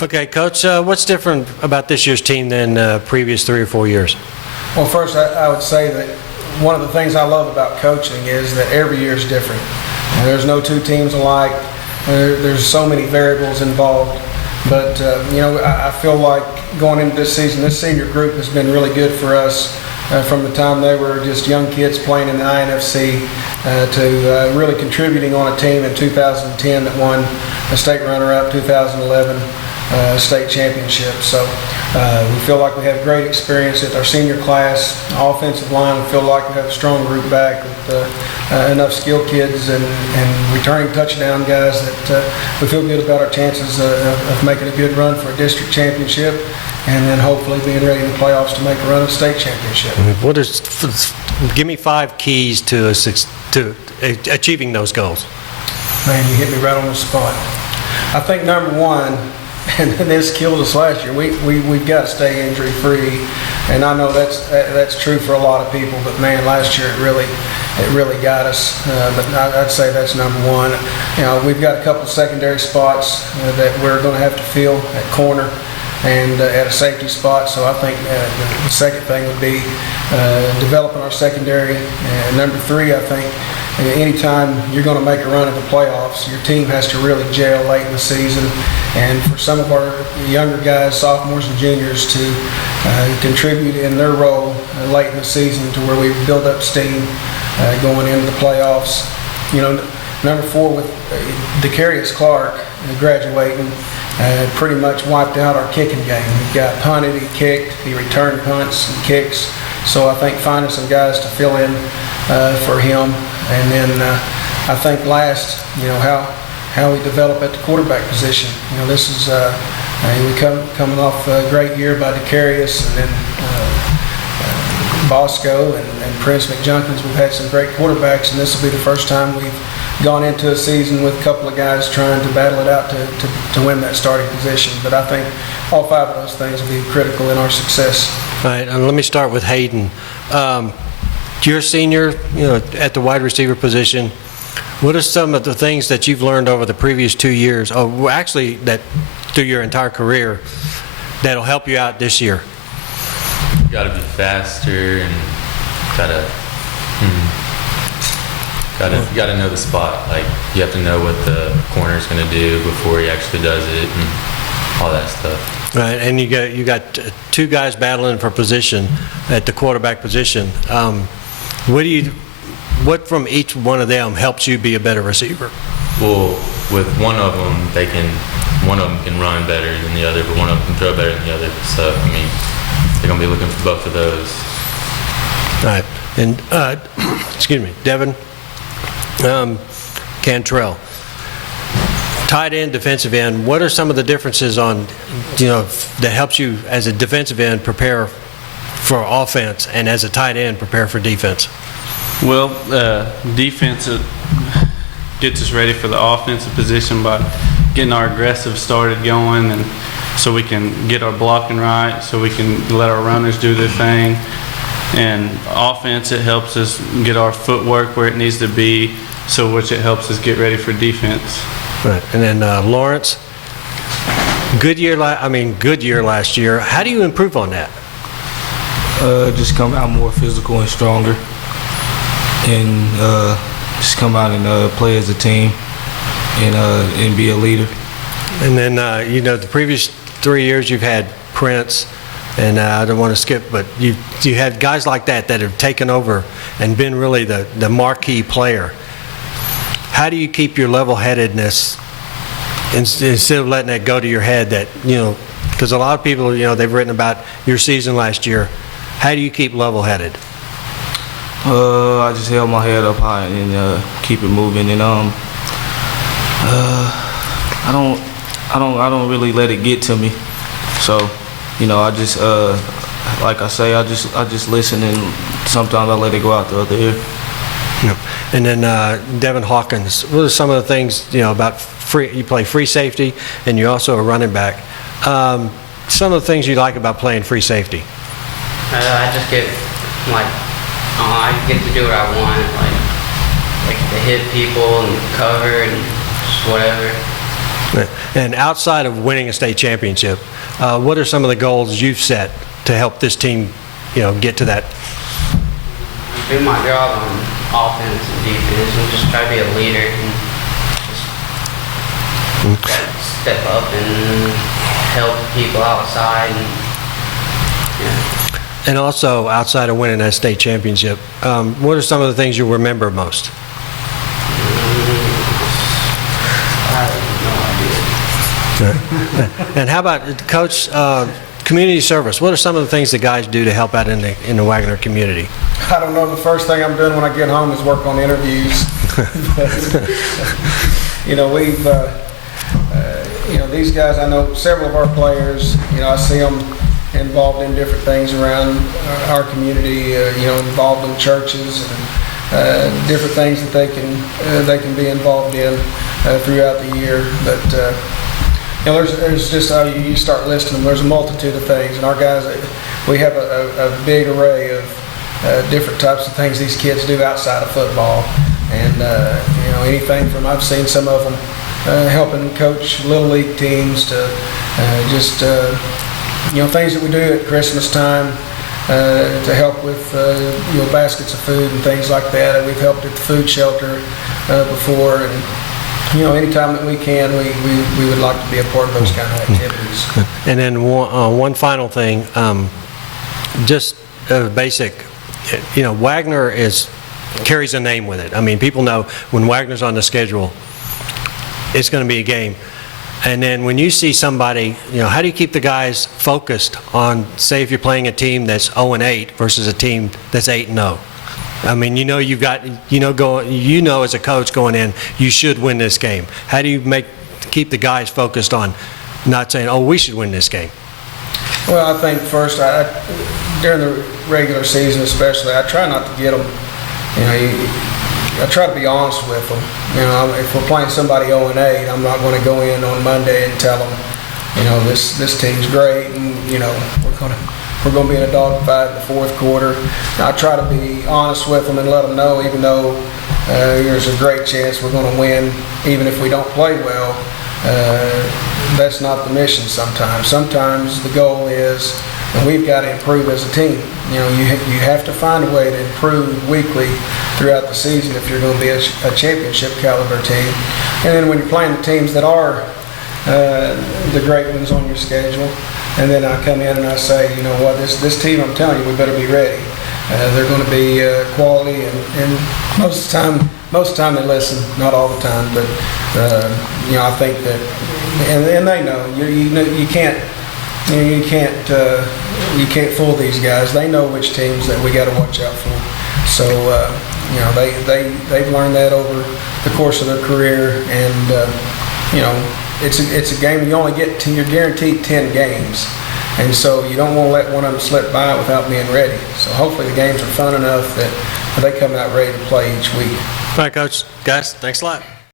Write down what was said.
Okay, Coach, what's different about this year's team than previous 3 or 4 years? Well, first, I would say that one of the things I love about coaching is that every year is different. There's no two teams alike. There's so many variables involved. But, I feel like going into this season, this senior group has been really good for us from the time they were just young kids playing in the INFC to really contributing on a team in 2010 that won a state runner-up, 2011 state championship. So we feel like we have great experience with our senior class. Offensive line, we feel like we have a strong group back with enough skilled kids and returning touchdown guys that we feel good about our chances of making a good run for a district championship and then hopefully being ready in the playoffs to make a run at a state championship. Give me 5 keys to achieving those goals. Man, you hit me right on the spot. I think number one, and this killed us last year, we've got to stay injury free, and I know that's true for a lot of people, but man, last year it really got us. But I'd say that's number one. We've got a couple of secondary spots that we're going to have to fill at corner and at a safety spot. So I think the second thing would be developing our secondary. And number 3, I think anytime you're going to make a run at the playoffs, your team has to really gel late in the season. And for some of our younger guys, sophomores and juniors, to contribute in their role late in the season to where we build up steam going into the playoffs. Number 4 with Decarius Clark graduating, pretty much wiped out our kicking game. He got punted, he kicked, he returned punts and kicks. So I think finding some guys to fill in for him. And then I think last, how we develop at the quarterback position. This is we coming off a great year by Decarius and then Bosco and Prince McJunkins. We've had some great quarterbacks, and this will be the first time we've gone into a season with a couple of guys trying to battle it out to win that starting position. But I think all 5 of those things will be critical in our success. All right, and let me start with Hayden. You're a senior, at the wide receiver position. What are some of the things that you've learned over the previous 2 years, or actually that through your entire career, that'll help you out this year? You got to be faster and you got to know the spot. Like, you have to know what the corner's going to do before he actually does it and all that stuff. Right, and you got 2 guys battling for position at the quarterback position. What from each one of them helps you be a better receiver? Well, with one of them can run better than the other, but one of them can throw better than the other. So, they're going to be looking for both of those. All right. And, excuse me, Devin Cantrell. Tight end, defensive end, what are some of the differences that helps you as a defensive end prepare for offense and as a tight end prepare for defense? Well, defense gets us ready for the offensive position by getting our aggressive started going, and so we can get our blocking right, so we can let our runners do their thing. And offense, it helps us get our footwork where it needs to be, which it helps us get ready for defense. Right. And then Lawrence, good year last year. How do you improve on that? Just come out more physical and stronger, and just come out and play as a team and be a leader. And then the previous 3 years you've had Prince, and I don't want to skip, but you had guys like that have taken over and been really the marquee player. How do you keep your level-headedness instead of letting that go to your head? That because a lot of people they've written about your season last year. How do you keep level-headed? I just held my head up high and keep it moving, and I don't really let it get to me. So I just like I say, I just listen, and sometimes I let it go out the other ear. Yeah. And then Devin Hawkins, what are some of the things about you play free safety and you're also a running back. Some of the things you like about playing free safety? I just get I get to do what I want, like to hit people and cover and just whatever. And outside of winning a state championship, what are some of the goals you've set to help this team, get to that? Do my job on offense and defense and just try to be a leader and just step up and help people outside and And also, outside of winning that state championship, what are some of the things you remember most? I have no idea. And how about, Coach, community service? What are some of the things the guys do to help out in the Wagoner community? I don't know, the first thing I'm doing when I get home is work on interviews. We've, these guys, I know several of our players, I see them involved in different things around our community, involved in churches and different things that they can be involved in throughout the year. But there's just how you start listing them. There's a multitude of things, and our guys, we have a big array of different types of things these kids do outside of football, and anything from, I've seen some of them helping coach little league teams to just things that we do at Christmas time to help with baskets of food and things like that. And we've helped at the food shelter before, and anytime that we can, we would like to be a part of those kind of activities. And then one final thing, just basic, Wagoner carries a name with it. I mean, people know when Wagner's on the schedule, it's going to be a game. And then when you see somebody, how do you keep the guys focused on, say, if you're playing a team that's 0-8 versus a team that's 8-0? I mean, you've got, as a coach going in, you should win this game. How do you keep the guys focused on not saying, oh, we should win this game? Well, I think first, during the regular season especially, I try not to get them, I try to be honest with them. If we're playing somebody 0-8, I'm not going to go in on Monday and tell them, this team's great, and we're going to be in a dogfight in the fourth quarter. I try to be honest with them and let them know, even though there's a great chance we're going to win, even if we don't play well. That's not the mission sometimes. Sometimes the goal is, and we've got to improve as a team. You have to find a way to improve weekly throughout the season if you're going to be a championship caliber team. And then when you're playing the teams that are the great ones on your schedule, and then I come in and I say, this team, I'm telling you, we better be ready. They're going to be quality, and most of the time they listen, not all the time, but I think that, and they know you can't fool these guys. They know which teams that we got to watch out for. So they've learned that over the course of their career, and it's a game you're guaranteed 10 games. And so you don't want to let one of them slip by without being ready. So hopefully the games are fun enough that they come out ready to play each week. All right, Coach. Guys, thanks a lot.